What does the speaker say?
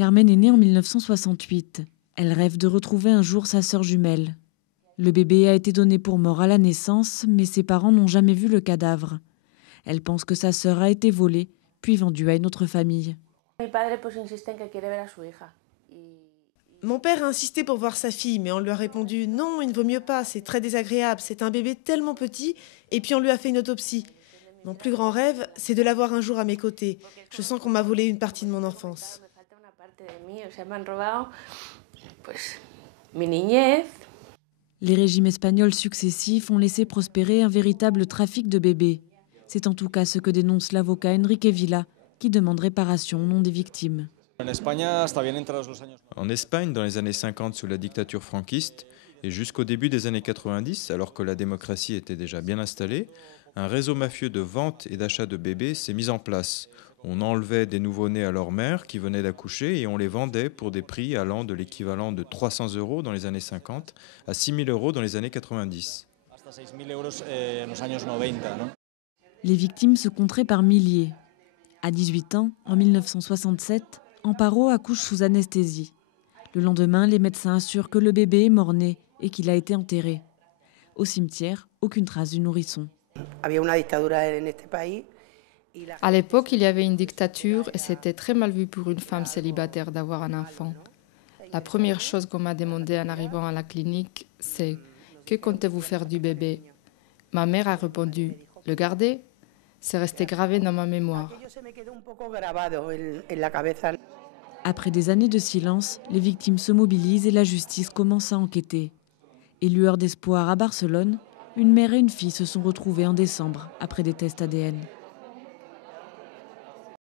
Carmen est née en 1968. Elle rêve de retrouver un jour sa sœur jumelle. Le bébé a été donné pour mort à la naissance, mais ses parents n'ont jamais vu le cadavre. Elle pense que sa sœur a été volée, puis vendue à une autre famille. Mon père a insisté pour voir sa fille, mais on lui a répondu « Non, il ne vaut mieux pas, c'est très désagréable, c'est un bébé tellement petit » et puis on lui a fait une autopsie. Mon plus grand rêve, c'est de l'avoir un jour à mes côtés. Je sens qu'on m'a volé une partie de mon enfance. Les régimes espagnols successifs ont laissé prospérer un véritable trafic de bébés. C'est en tout cas ce que dénonce l'avocat Enrique Vila, qui demande réparation au nom des victimes. En Espagne, dans les années 50, sous la dictature franquiste, et jusqu'au début des années 90, alors que la démocratie était déjà bien installée, un réseau mafieux de vente et d'achat de bébés s'est mis en place. On enlevait des nouveau-nés à leur mère qui venaient d'accoucher et on les vendait pour des prix allant de l'équivalent de 300 € dans les années 50 à 6 000 € dans les années 90. Les victimes se compteraient par milliers. À 18 ans, en 1967, Amparo accouche sous anesthésie. Le lendemain, les médecins assurent que le bébé est mort-né et qu'il a été enterré. Au cimetière, aucune trace du nourrisson. À l'époque, il y avait une dictature et c'était très mal vu pour une femme célibataire d'avoir un enfant. La première chose qu'on m'a demandé en arrivant à la clinique, c'est « Que comptez-vous faire du bébé ?» Ma mère a répondu « Le garder ?» C'est resté gravé dans ma mémoire. Après des années de silence, les victimes se mobilisent et la justice commence à enquêter. Et lueur d'espoir à Barcelone, une mère et une fille se sont retrouvées en décembre après des tests ADN.